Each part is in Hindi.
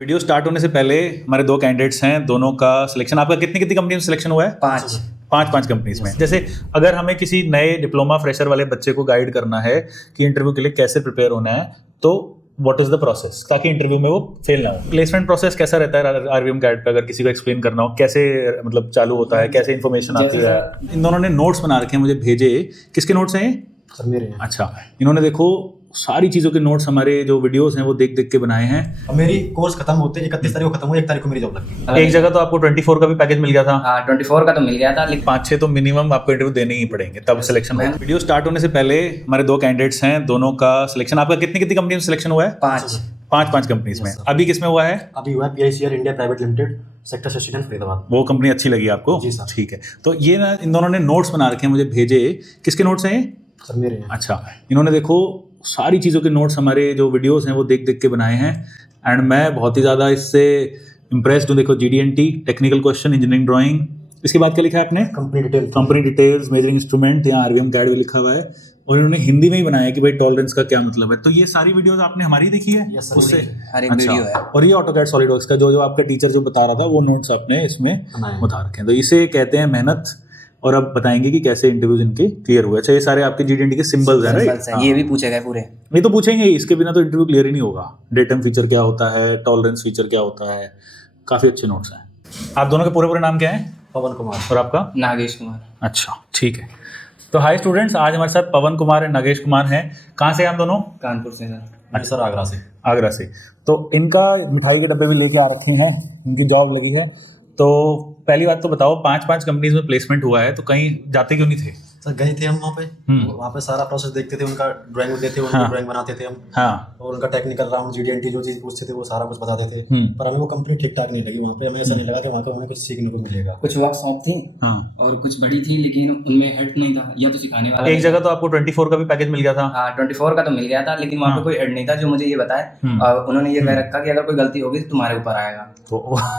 वीडियो स्टार्ट होने से पहले हमारे दो कैंडिडेट्स हैं, दोनों का सिलेक्शन आपका कितनी कितनी कंपनी में सिलेक्शन हुआ है? पांच कंपनीज में। जैसे अगर हमें किसी नए डिप्लोमा फ्रेशर वाले बच्चे को गाइड करना है कि इंटरव्यू के लिए कैसे प्रिपेयर होना है, तो व्हाट इज द प्रोसेस ताकि इंटरव्यू में वो फेल ना हो। प्लेसमेंट प्रोसेस कैसा रहता है आरवीएम गाइड पे, अगर किसी को एक्सप्लेन करना हो कैसे मतलब चालू होता है, कैसे इन्फॉर्मेशन आती है। इन दोनों ने नोट्स बना रखे हैं, मुझे भेजे। किसके नोट्स हैं ये? मेरे। अच्छा, इन्होंने देखो सारी चीज़ों के नोट्स हमारे जो वीडियोस हैं वो देख देख के बनाए हैं। अब मेरी कोर्स खत्म होते 31 तारीख को खत्म हुआ, 1 तारीख को मेरी जॉब लगी। एक जगह तो आपको 24 का भी पैकेज मिल गया था। हाँ 24 का तो मिल गया था, लेकिन 5-6 तो मिनिमम आपको इंटरव्यू देने ही पड़ेंगे तब सिलेक्शन होगा। वीडियो स्टार्ट होने से पहले हमारे दो कैंडिडेट्स हैं, दोनों का सिलेक्शन आपका कितनी कितनी कंपनी में सिलेक्शन हुआ है? पांच कंपनीज में। अभी किस में हुआ है? अभी हुआ है PICL India private limited, sector 16 Faridabad. वो कंपनी अच्छी लगी आपको? जी सर। ठीक है, तो ये ना इन दोनों ने नोट्स बना रखे हैं, मुझे भेजे। किसके नोट्स हैं ये? सर मेरे हैं। अच्छा, इन्होंने देखो सारी चीज़ों के नोट्स हमारे जो वीडियोस हैं वो देख देख के बनाए हैं, एंड मैं बहुत ही ज़्यादा इससे इम्प्रेस्ड हूँ। देखो GD&T technical question, engineering drawing, इसके बाद क्या लिखा है आपने? कंपनी डिटेल्स, मेजरिंग इंस्ट्रूमेंट, यहाँ आरवीएम गाइड भी लिखा हुआ है, और इन्होंने हिंदी में ही बनाया कि भाई टॉलरेंस का क्या मतलब है। तो ये सारी वीडियोस आपने हमारी देखी है? Yes, sir, उससे हर एक अच्छा, वीडियो है। और ये AutoCAD सॉलिडवर्क्स का जो आपका टीचर जो बता रहा था वो नोट्स आपने इसमें बनाए। बता रखे हैं। तो इसे कहते हैं मेहनत, और अब बताएंगे कि कैसे इंटरव्यूज इनके क्लियर हुए। अच्छा, ये सारे आपके GD&T के सिंबल्स हैं, राइट? ये भी पूछे गए पूरे। ये तो पूछेंगे ही, इसके बिना तो इंटरव्यू क्लियर ही नहीं होगा। डेटम फीचर क्या होता है, टॉलरेंस फीचर क्या होता है, काफ़ी अच्छे नोट्स हैं। आप दोनों के पूरे नाम क्या हैं? पवन कुमार। और आपका? नागेश कुमार। अच्छा, ठीक है। तो हाय स्टूडेंट्स, आज हमारे साथ पवन कुमार और नागेश कुमार हैं। कहाँ से हैं आप दोनों? कानपुर से सर। मैं सर आगरा से। आगरा से। तो इनका मिठाई के डब्बे भी लेके आ रखे हैं, इनकी जॉब लगी है। तो पहली बात तो बताओ, 5 कंपनीज में प्लेसमेंट हुआ है, तो कहीं जाते क्यों नहीं थे? सर गए थे हम वहाँ पे सारा प्रोसेस देखते थे, उनका ड्राइंग देते थे, उनकी ड्राइंग बनाते थे हम। हाँ, और उनका टेक्निकल राउंड GD&T जो चीज़ पूछते थे वो सारा कुछ बताते थे। पर हमें वो कंपनी ठीक ठाक नहीं लगी वहाँ पे। हमें ऐसा नहीं लगा कि वहाँ पे हमें कुछ सीखने को मिलेगा। कुछ वर्कशॉप थी हाँ, और कुछ बड़ी थी, लेकिन उनमें हेड नहीं था या तो सिखाने वाला। एक जगह तो आपको 24 का भी पैकेज मिल गया था। हाँ 24 का तो मिल गया था, लेकिन वहाँ पे कोई हेड नहीं था जो मुझे ये बताए। और उन्होंने ये कह रखा कि अगर कोई गलती होगी तो तुम्हारे ऊपर आएगा। तो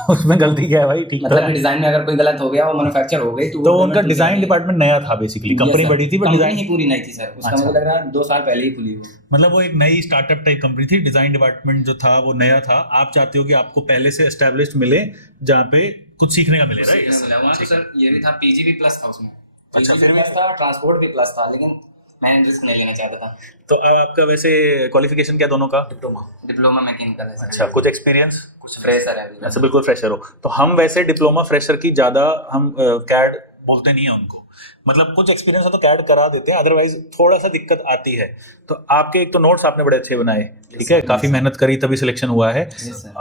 उसमें गलती क्या है भाई? ठीक मतलब डिजाइन में अगर कोई गलत हो गया, वो मैन्युफैक्चर हो गई, तो उनका डिजाइन डिपार्टमेंट नया था बेसिकली। कंपनी बड़ी थी बट डिजाइन ही पूरी नहीं थी सर। उसका मुझे लग रहा है 2 साल पहले ही खुली हो। मतलब वो एक नई स्टार्टअप टाइप कंपनी थी, डिजाइन डिपार्टमेंट जो था वो नया था। आप चाहते हो कि आपको पहले से एस्टैब्लिश्ड मिले जहाँ पे कुछ सीखने का मिले, राइट? वहाँ तो सर ये भी था, PG भी प्लस था उसमें। अच्छा, फिर भी था, ट्रांसपोर्ट भी प्लस था, लेकिन मैंने रिस्क नहीं लेना चाहता था। तो आपका वैसे क्वालिफिकेशन क्या दोनों का? डिप्लोमा मैकेनिकल है। अच्छा, कुछ एक्सपीरियंस? कुछ फ्रेशर है अभी। अच्छा, बिल्कुल फ्रेशर हो। तो हम वैसे डिप्लोमा फ्रेशर की ज़्यादा हम कैड बोलते नहीं है उनको, मतलब कुछ एक्सपीरियंस हो तो कैड करा देते हैं, अदरवाइज थोड़ा सा दिक्कत आती है। तो आपके एक तो नोट्स आपने बड़े अच्छे बनाए, ठीक है, काफ़ी मेहनत करी तभी सिलेक्शन हुआ है।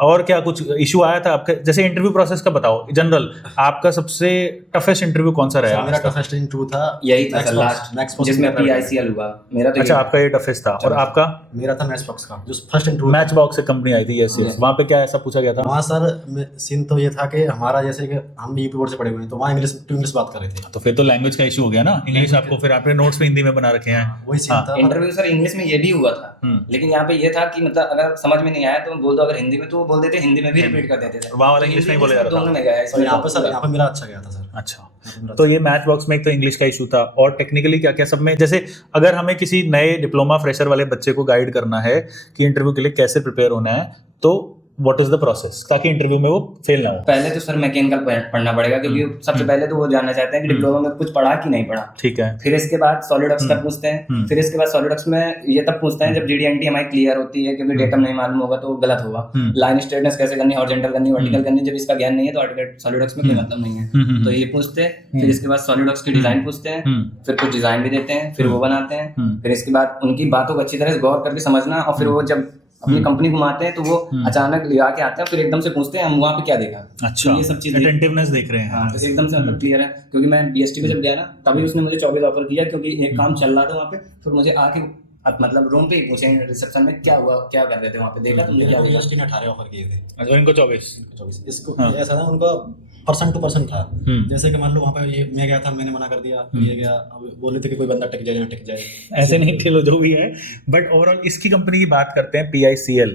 और क्या कुछ इशू आया था आपके? जैसे इंटरव्यू प्रोसेस का बताओ जनरल, आपका सबसे टफेस्ट इंटरव्यू कौन सा रहा? मेरा टफेस्ट इंटरव्यू था यही था लास्ट, जिसमें PICL हुआ मेरा। तो अच्छा, आपका ये टफेस्ट था। और आपका? मेरा था मैचबॉक्स का, जो फर्स्ट इंटरव्यू। मैचबॉक्स से कंपनी आई थी, यस यस। वहाँ पे क्या ऐसा पूछा गया था? वहाँ सर सीन तो ये था कि हमारा जैसे कि हम यूपी बोर्ड से पढ़े हुए हैं, तो वहाँ इंग्लिश टू इंग्लिश बात कर रहे थे। तो फिर तो लैंग्वेज का इशू हो गया ना, इंग्लिश आपको, फिर आपने नोट्स में हिंदी में बना रखे हैं। वही सीन था। इंटरव्यू सर इंग्लिश में ये भी हुआ था, लेकिन यहाँ पे ये था कि मतलब अगर समझ में नहीं आया तो बोल दो अगर हिंदी में, तो वो बोल देते हिंदी में भी रिपीट कर देते थे। वहाँ वाला इंग्लिश नहीं बोला जा रहा था, दोनों में गया और यहाँ पे सर यहाँ पे मेरा अच्छा गया था सर। अच्छा, तो ये मैच बॉक्स में एक तो इंग्लिश का इशू था, और टेक्निकली क्या क्या सब में, जैसे अगर हमें किसी नए डिप्लोमा फ्रेशर वाले बच्चे को गाइड करना है कि इंटरव्यू के लिए कैसे प्रिपेयर होना है, तो व्हाट इज द प्रोसेस ताकि इंटरव्यू में वो फेल ना हो? पहले तो सर मैकेनिकल पढ़ना पड़ेगा, क्योंकि सबसे पहले तो वो जानना चाहते हैं कि डिप्लोमा में कुछ पढ़ा कि नहीं पढ़ा। ठीक है। फिर इसके बाद सॉलिडवर्क्स का पूछते हैं। फिर इसके बाद सॉलिडवर्क्स में ये तब पूछते हैं जब GD&T हमारी क्लियर होती है, क्योंकि डेटम नहीं मालूम होगा तो गलत होगा। लाइन स्ट्रेटनेस कैसे करनी, हॉरिजॉन्टल करनी, वर्टिकल करनी, जब इसका ज्ञान नहीं है तो सॉलिडवर्क्स में कोई मतलब नहीं है। तो ये पूछते हैं। फिर इसके बाद सॉलिडवर्क्स की डिजाइन पूछते हैं, फिर कुछ डिजाइन भी देते हैं, फिर वो बनाते हैं। फिर इसके बाद उनकी बातों को अच्छी तरह से गौर करके समझना, और फिर वो जब अपनी कंपनी घुमाते हैं तो वो अचानक ले आके आते हैं, फिर एकदम से पूछते हैं हम वहाँ पे क्या देखा। अच्छा, तो ये सब चीजें अटेंटिवनेस देख रहे हैं। हाँ, तो एकदम से मतलब क्लियर है। क्योंकि मैं BST पे जब गया ना, तभी उसने मुझे 24 ऑफर किया, क्योंकि एक काम चल रहा था वहाँ पे। फिर मुझे आके मतलब रूम पे ही पूछे रिसेप्शन में क्या हुआ, क्या कर रहे थे वहाँ पे, देखा तुमने क्या देखा? ने 18 ऑफर किए थे। अच्छा, इनको 24। इसको ऐसा था, उनका पर्सन टू पर्सन था। जैसे कि मान लो वहाँ पे ये मैं गया था, मैंने मना कर दिया, ये गया, अब बोले थे कि कोई बंदा टिक जाए ना टिक जाए, ऐसे नहीं ठेलो जो भी है। बट ओवरऑल इसकी कंपनी की बात करते हैं, PICL।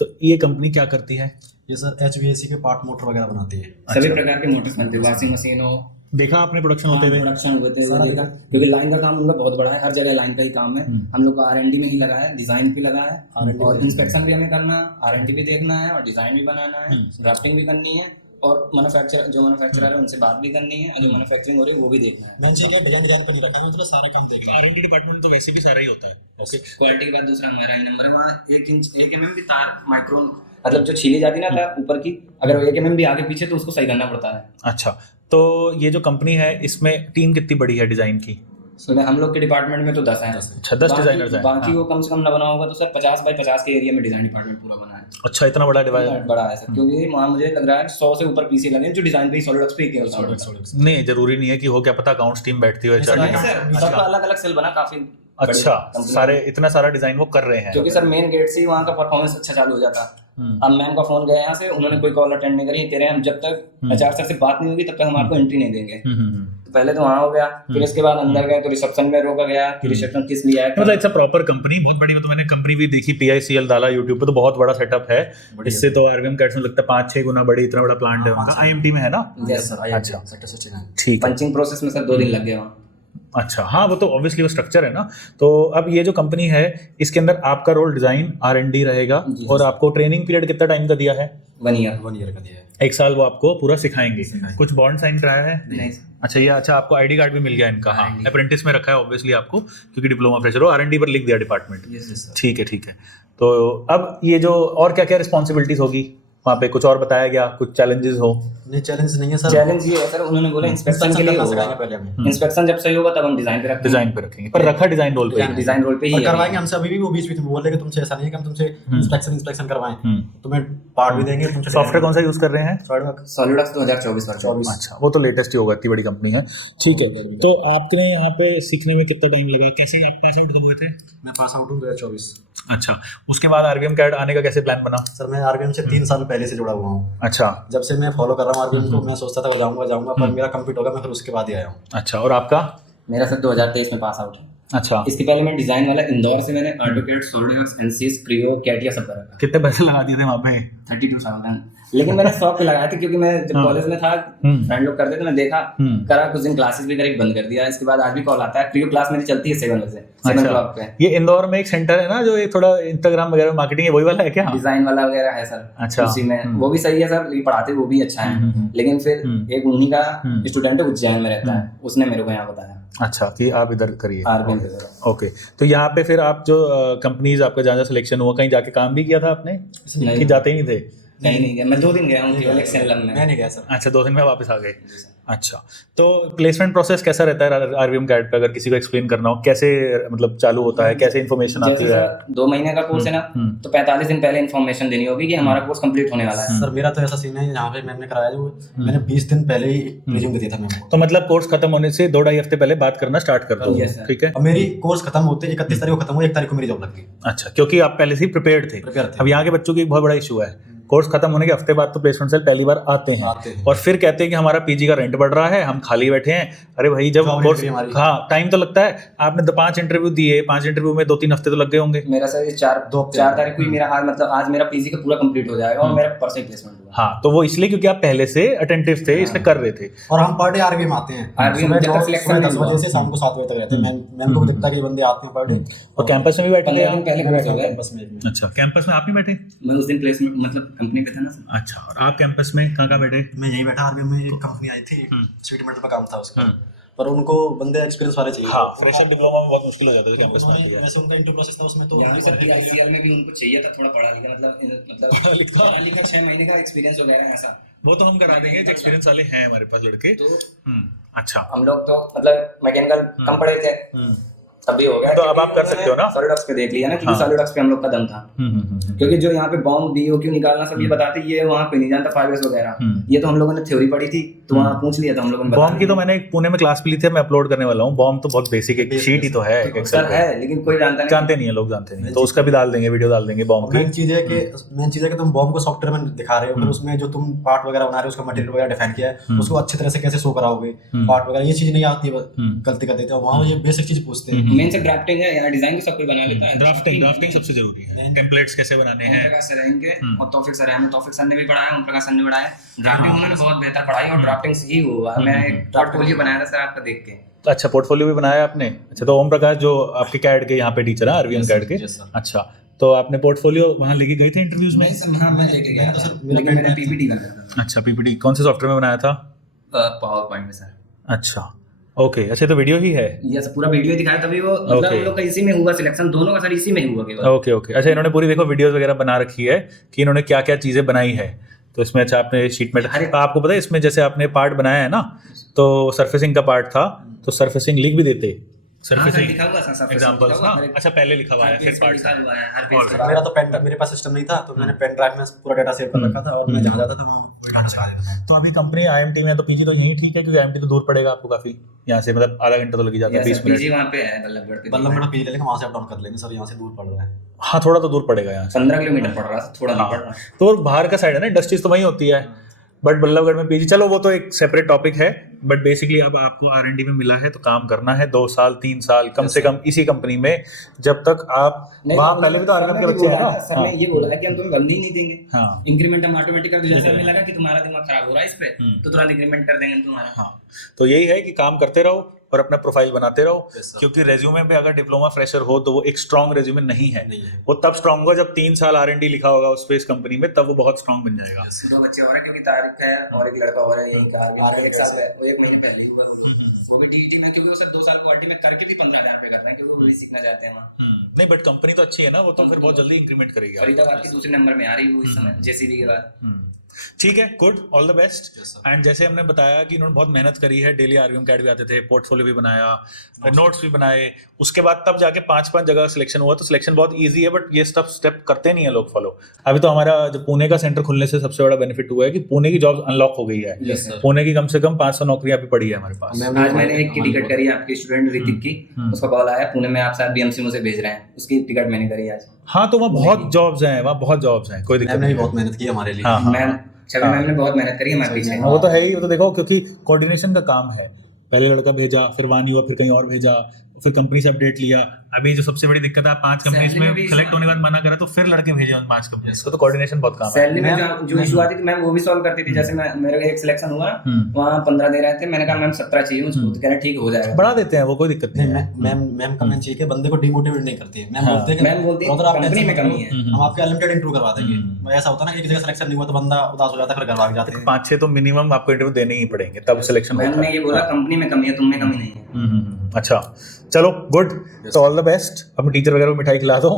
तो ये कंपनी क्या करती है? ये सर HVAC के पार्ट मोटर वगैरह बनाती है। सभी प्रकार के मोटर्स बनते हैं, वॉशिंग मशीन हो, देखा आपने प्रोडक्शन होते हुए? प्रोडक्शन होते हुए देखा, क्योंकि लाइन का काम उनका बहुत बड़ा है, हर जगह लाइन का ही काम है। हम लोग को R&D में ही लगा है, डिजाइन भी लगा है, और इंस्पेक्शन भी हमें करना है, R&D भी देखना है, और डिजाइन भी बनाना है, ड्राफ्टिंग भी करनी है, और मैन्युफैक्चरर है उनसे बात भी करनी है, और जो मैन्युफैक्चरिंग हो रही है वो भी देखना है। मैंने क्या डिजाइन पे नहीं रखा है, मतलब सारा काम देखना है। R&D डिपार्टमेंट तो वैसे भी सारा ही होता है। ओके, क्वालिटी के बाद दूसरा हमारा ही नंबर है, वहाँ 1 इंच 1 mm भी तार माइक्रोन, मतलब जो छीली जाती है ना तार ऊपर की, अगर 1 mm भी आगे पीछे तो उसको सही करना पड़ता है। अच्छा, तो ये जो कंपनी है इसमें टीम कितनी बड़ी है डिजाइन की? इसमें हम लोग के डिपार्टमेंट में तो 10 हैं। अच्छा, 10 डिजाइनर्स हैं। बाकी वो कम से कम ना बना होगा तो सर 50 बाई 50 के एरिया में डिजाइन डिपार्टमेंट पूरा बना है। अच्छा, इतना बड़ा डिवाइड बड़ा है सर, क्योंकि वहाँ मुझे लग रहा है 100 से ऊपर पीसी लगे हैं जो डिजाइन पे ही सॉलिडवर्क्स पे ही किया होता है। नहीं, जरूरी नहीं है कि हो, क्या पता अकाउंट्स टीम बैठती हो सर सबका अलग अलग सेल बना, काफी अच्छा, सारे इतना सारा डिजाइन वो कर रहे हैं, क्योंकि सर मेन गेट से ही वहाँ का परफॉर्मेंस अच्छा चालू हो जाता। अब मैम का फोन गया यहाँ से, उन्होंने कोई कॉल अटेंड नहीं करी, कह रहे हैं हम जब तक HR सर से बात नहीं होगी तब तक हम आपको एंट्री नहीं देंगे। तो पहले तो वहाँ हो गया, फिर उसके बाद अंदर गए तो रिसेप्शन में रोका गया कि रिसेप्शन किस लिए आया। मतलब इट्स अ प्रॉपर कंपनी, बहुत बड़ी। तो मैंने कंपनी भी देखी, PICL डाला यूट्यूब पे, तो बहुत बड़ा सेटअप है। इससे तो RVM कैट्स में लगता है 5-6 गुना बड़ी, इतना बड़ा प्लांट है उनका। IMT में है ना? यस सर, अच्छा, ठीक है। पंचिंग प्रोसेस में सर 2 दिन लग गए वहाँ। अच्छा, हाँ, वो तो ऑब्वियसली वो स्ट्रक्चर है ना। तो अब ये जो कंपनी है इसके अंदर आपका रोल डिजाइन R&D रहेगा, और आपको ट्रेनिंग पीरियड कितना टाइम का दिया है? 1 ईयर का दिया है। 1 साल वो आपको पूरा सिखाएंगे। कुछ बॉन्ड साइन कराया है? नहीं। अच्छा, ये अच्छा, आपको ID कार्ड भी मिल गया इनका? हाँ, अप्रेंटिस में रखा है ऑब्वियसली आपको, क्योंकि डिप्लोमा फ्रेशर हो, R&D पर लिख दिया डिपार्टमेंट। ठीक है, ठीक है। तो अब ये जो और क्या क्या रिस्पॉन्सिबिलिटीज होगी वहाँ पे, कुछ और बताया गया? कुछ चैलेंजेस हो? नहीं, चैलेंज नहीं है सर। चैलेंज ये है सर, उन्होंने बोला इंस्पेक्शन के लिए होगा, पहले हमें इंस्पेक्शन जब सही होगा तब हम डिजाइन पे रखेंगे। डिजाइन पे रखेंगे, पर रखा डिजाइन रोल पे, डिजाइन रोल पे ही और है। करवाएंगे हमसे। अभी भी वो बीच में बोल रहे कि तुमसे ऐसा नहीं है कि हम तुमसे इंस्पेक्शन करवाएं, तुम्हें पार्ट भी देंगे। तुमसे सॉफ्टवेयर कौन सा यूज कर रहे हैं? सॉलिडवर्क्स 2024। अच्छा, वो तो लेटेस्ट ही होगा, इतनी बड़ी कंपनी है। ठीक है, तो आपने यहाँ पे सीखने में कितना टाइम लगा? कैसे आप पास आउट कब हुए थे? मैं पास आउट हूँ 2024। अच्छा, उसके बाद RVM कैड आने का कैसे प्लान बना? सर मैं RVM से 3 साल पहले से जुड़ा हुआ हूँ। अच्छा, जब से मैं फॉलो कर रहा हूँ RVM को, मैं सोचता था जाऊंगा, पर मेरा कंप्लीट होगा, मैं फिर उसके बाद ही आया हूँ। अच्छा, और आपका? मेरा सर 2023 में पास आउट है। अच्छा, इसके पहले मैं डिजाइन वाला इंदौर से मैंने AutoCAD, SolidWorks, ANSYS, Creo, CATIA सब करा। कितने पैसे लगा दिए थे वहाँ पे? 32,000। लेकिन मैंने शौक पे लगाया था, क्योंकि मैं जब कॉलेज में था फ्रेंड लोग करते थे, मैं देखा करा, कुछ दिन क्लासेस भी करी, बंद कर दिया। इसके बाद आज भी कॉल आता है। Creo क्लास मेरी चलती है 7 बजे, 7 o'clock पे। ये इंदौर में एक सेंटर है ना जो एक थोड़ा इंस्टाग्राम वगैरह मार्केटिंग है, वही वाला है क्या? डिजाइन वाला वगैरह है सर। अच्छा, उसी में वो भी सही है सर, ये पढ़ाते वो भी अच्छा है। लेकिन फिर एक उन्हीं का स्टूडेंट उज्जैन में रहता है, उसने मेरे को यहाँ बताया। अच्छा, कि आप इधर करिए। RVM पे जरा। ओके, तो यहाँ पे फिर आप जो कंपनीज आपका जहाँ सिलेक्शन हुआ, कहीं जाके काम भी किया था आपने कि जाते ही नहीं थे? कहीं नहीं गया, मैं 2 दिन गया हूँ केवल एक्सेल में। मैं नहीं गया सर। अच्छा, 2 दिन में वापस आ गए। अच्छा, तो प्लेसमेंट प्रोसेस कैसा रहता है RVM कैड पे? अगर किसी को एक्सप्लेन करना हो, कैसे मतलब चालू होता है, कैसे इन्फॉर्मेशन आती है? 2 महीने का कोर्स है ना, तो 45 दिन पहले इन्फॉर्मेशन देनी होगी कि हमारा कोर्स कंप्लीट होने वाला है। सर मेरा तो ऐसा सीन है, यहाँ पे मैम ने कराया जो मैंने 20 दिन पहले ही रिज्यूम दे दिया था मैम को। तो मतलब कोर्स खत्म होने से 2-2.5 हफ्ते पहले बात करना स्टार्ट कर दो। Yes, sir. ठीक है। अब मेरी कोर्स खत्म होते 31 तारीख को खत्म हुआ, 1 तारीख को मेरी जॉब लग गई। अच्छा, क्योंकि आप पहले से ही प्रिपेयर्ड थे। अब यहाँ के बच्चों की एक बहुत बड़ा इशू है, कोर्स खत्म होने के हफ्ते बाद तो प्लेसमेंट सेल पहली बार आते हैं और फिर कहते हैं कि हमारा PG का रेंट बढ़ रहा है, हम खाली बैठे हैं। अरे भाई, जब कोर्स, हाँ, टाइम तो लगता है। आपने 5 इंटरव्यू दिए, 5 इंटरव्यू में 2-3 हफ्ते तो लग गए होंगे। मेरा सर 4 तारीख को ही मेरा आज मेरा PG का पूरा कंप्लीट हो जाएगा और मेरा परसेंट प्लेसमेंट होगा। हाँ, तो वो इसलिए क्योंकि आप पहले से अटेंटिव थे, इसलिए कर रहे थे। और हम पर डे RVM आते हैं, सुबह 10 बजे से शाम को 7 बजे तक रहते हैं। मैम को दिखता है कि बंदे आते हैं पर डे। और कैंपस में भी बैठे थे? कैंपस में। अच्छा, कैंपस में आप नहीं बैठे? मैं उस दिन प्लेसमेंट मतलब कंपनी पे था ना। अच्छा, और आप कैंपस में कहाँ बैठे? मैं यहीं बैठा। RVM में एक कंपनी आई थी, स्वीट मेटल का काम था उसका, पर उनको बंदे एक्सपीरियंस वाले चाहिए। हाँ, फ्रेशर डिप्लोमा में बहुत मुश्किल हो जाता है कैंपस में। वैसे उनका इंटरव्यू प्रोसेस था उसमें, तो यहाँ सर ICL में भी उनको चाहिए था थोड़ा पढ़ा लिखा, मतलब लिखा 6 महीने का एक्सपीरियंस वगैरह ऐसा। वो तो हम करा देंगे, एक्सपीरियंस वाले हैं हमारे पास लड़के। अच्छा, हम लोग तो मतलब मैकेनिकल कम पढ़े थे, तभी हो गया। तो अब आप कर सकते हो ना? सॉलिडवर्क्स पे देख लिया ना, क्योंकि सॉलिडवर्क्स पे हम लोग का दम था। क्योंकि जो यहाँ पे बॉम्ब BOQ निकालना सब ये बताते, ये वहाँ पे नहीं जानता 5S वगैरह। ये तो हम लोगों ने थ्योरी पढ़ी थी, तो वहाँ पूछ लिया था हम लोगों ने। बॉम्ब की तो मैंने पुणे में क्लास भी ली थी, मैं अपलोड करने वाला हूँ। बॉम्ब तो बहुत बेसिक एक शीट ही तो है, सर है, लेकिन कोई जानते नहीं है, लोग जानते नहीं। तो उसका भी डाल देंगे, वीडियो डाल देंगे बॉम्ब की। मेन चीज है कि तुम बॉम्ब को सॉफ्टवेयर में दिखा रहे हो, फिर उसमें जो तुम पार्ट वगैरह बना रहे हो, उसका मटेरियल वगैरह डिफाइन किया है, उसको अच्छी तरह से कैसे शो कराओगे, पार्ट वगैरह, ये चीज नहीं आती है, गलती कर देते हो। वहाँ ये बेसिक चीज पूछते हैं। मेन से ड्राफ्टिंग है, यहाँ डिजाइन तो सब कोई बना लेता है। ड्राफ्टिंग सबसे जरूरी है, टेम्पलेट्स कैसे बनाने ओम हैं। प्रकाश सर हैं इनके, और तौफिक सर हैं, तौफिक सर ने भी पढ़ाया, ओम प्रकाश सर ने पढ़ाया। ड्राफ्टिंग उन्होंने बहुत बेहतर पढ़ाई और ड्राफ्टिंग से ही हुआ। मैं एक पोर्टफोलियो बनाया था सर आपका देख के। अच्छा, पोर्टफोलियो भी बनाया आपने। अच्छा, तो ओम प्रकाश जो आपके कैड के यहाँ पे टीचर है, आरवीएम कैड के। अच्छा, तो आपने पोर्टफोलियो वहाँ लेके गए थे इंटरव्यूज में? हाँ, मैं लेके गया था सर, लेकिन मैंने पीपीटी बनाया था। अच्छा, पीपीटी कौन से सॉफ्टवेयर में बनाया था? पावर पॉइंट में सर। अच्छा, ओके। अच्छा, तो वीडियो ही है ये सब पूरा वीडियो दिखाया, तभी वो मतलब हम लोग का इसी में हुआ सिलेक्शन, दोनों का सर इसी में हुआ केवल। Okay okay. अच्छा, इन्होंने पूरी देखो वीडियोस वगैरह बना रखी है कि इन्होंने क्या क्या चीजें बनाई है। तो इसमें अच्छा आपने शीट में आपको पता है इसमें जैसे आपने पार्ट बनाया है ना, तो सरफेसिंग का पार्ट था, तो सरफेसिंग लिख भी देते सरफेसिंग लिखा हुआ था सरफेस एग्जांपल्स ना। अच्छा, पहले लिखा हुआ है फिर पार्ट लिखा हुआ है हर पेज पे। मेरा तो पेन, मेरे पास सिस्टम नहीं था, तो मैंने पेन ड्राइव में पूरा डाटा सेव कर रखा था, और मैं जहाँ जाता था वही डाटा चला देता था। तो अभी कंपनी आईएमटी में, तो पीजी तो यही ठीक है क्योंकि आईएमटी तो दूर पड़ेगा आपको काफी यहाँ से, मतलब आधा घंटा तो लग ही जाता है, 20 मिनट। पीजी वहाँ पे है बल्लभगढ़ पे। बल्लभगढ़ पीजी ले लेंगे, वहाँ से अप डाउन कर लेंगे सर, यहाँ से दूर पड़ रहा है। हाँ, थोड़ा तो दूर पड़ेगा यहाँ से, 15 किलोमीटर पड़ रहा है, थोड़ा नहीं पड़ रहा। तो बाहर का साइड है ना, इंडस्ट्रीज तो वही होती है, बट बल्लभगढ़ में पीजी, चलो वो तो एक सेपरेट टॉपिक है। बट बेसिकली अब आपको आरएनडी में मिला है तो काम करना है 2 साल 3 साल कम से कम इसी कंपनी में, जब तक आप वहाँ पहले भी तो आरएनडी के बच्चे हैं ना। सर ने ये बोला है कि हम तुम्हें बंद ही नहीं देंगे, हाँ, इंक्रीमेंट हम ऑटोमेटिक कर, जैसे हमें लगा कि तुम्हारा दिमाग खराब हो रहा है इस पे, तो तुरंत इंक्रीमेंट कर देंगे तुम्हारा। हाँ, तो यही है कि काम करते रहो और अपना प्रोफाइल बनाते रहो, क्योंकि रेज्यूमे पे अगर डिप्लोमा फ्रेशर हो तो वो एक स्ट्रॉन्ग रेज्यूमे नहीं है। वो तब स्ट्रॉन्ग होगा जब 3 साल आरएनडी लिखा होगा उस स्पेस कंपनी में, तब वो बहुत स्ट्रॉन्ग बन जाएगा। 2 बच्चे और हैं, क्योंकि तारिक है और एक लड़का और है यही का, एक साल है, वो 1 महीने पहले ही हुआ वो भी डीईटी में, क्योंकि वो सर 2 साल क्वालिटी में करके भी 15,000 रुपए कर रहे हैं, क्योंकि वो भी सीखना चाहते हैं वहाँ। नहीं, बट कंपनी तो अच्छी है ना, वो तो फिर बहुत जल्दी इंक्रीमेंट करेगी। फरीदाबाद की दूसरे नंबर में आ रही है वो इस समय जेसीबी के बाद। ठीक है, good, all the best. And जैसे हमने बताया कि इन्होंने बहुत मेहनत करी है, डेली आरवीएम कैड भी आते थे, पोर्टफोलियो भी बनाया, नोट्स भी बनाए, उसके बाद तब जाके 5-5 जगह सिलेक्शन हुआ। तो सिलेक्शन बहुत इजी है, बट ये स्टेप करते नहीं है लोग फॉलो। अभी तो हमारा जो पुणे का सेंटर खुलने से सबसे बड़ा बेनिफिट हुआ है कि पुणे की जॉब अनलॉक हो गई है। पुणे की कम से कम 500 नौकरियां भी पड़ी है हमारे पास। आज मैंने एक की टिकट करी आपके स्टूडेंट ऋतिक की, उसका कॉल आया पुणे में आप साथ बीएमसी मुझे भेज रहे हैं, उसकी टिकट मैंने करी आज। हाँ, तो वहाँ बहुत जॉब्स हैं, वहाँ बहुत जॉब्स हैं, कोई दिक्कत नहीं, नहीं। बहुत मेहनत की हमारे लिए। हाँ, मैम छवि मैम ने बहुत मेहनत करी है हमारे पीछे। वो तो है ही, वो तो देखो क्योंकि कोऑर्डिनेशन का काम है। पहले लड़का भेजा, फिर वहाँ नहीं हुआ, फिर कहीं और भेजा, फिर कंपनी से अपडेट लिया। अभी जो सबसे बड़ी दिक्कत है, 5 कंपनीज में सेलेक्ट होने के बाद मना करा, तो फिर लड़के भेजे उन 5 कंपनीज को, तो कोऑर्डिनेशन बहुत काम है। सैलरी में जो इशू आती थी मैम वो भी सॉल्व करती थी। जैसे मेरा एक सिलेक्शन हुआ, वहाँ 15 दे रहे थे, मैंने कहा मैम 17 चाहिए मुझको, तो कह रहे ठीक हो जाएगा, बढ़ा देते हैं वो, कोई दिक्कत नहीं है। मैम कमेंट चाहिए कि बंदे को डिमोटिवेट नहीं करती है। मैम बोलते हैं कंपनी में कमी है, हम आपके अनलिमिटेड इंटरव्यू करवा देंगे। ऐसा होता है ना, एक जगह सिलेक्शन नहीं हुआ तो बंदा उदास हो जाता है, फिर घर भाग जाते हैं। 5-6 तो मिनिमम आपको इंटरव्यू देने ही पड़ेंगे, तब सिलेक्शन होता है। मैम ने ये बोला कंपनी में कमी है, तुम में कमी नहीं है। अच्छा, चलो गुड, तो ऑल द बेस्ट। अपने टीचर वगैरह को मिठाई खिला दो।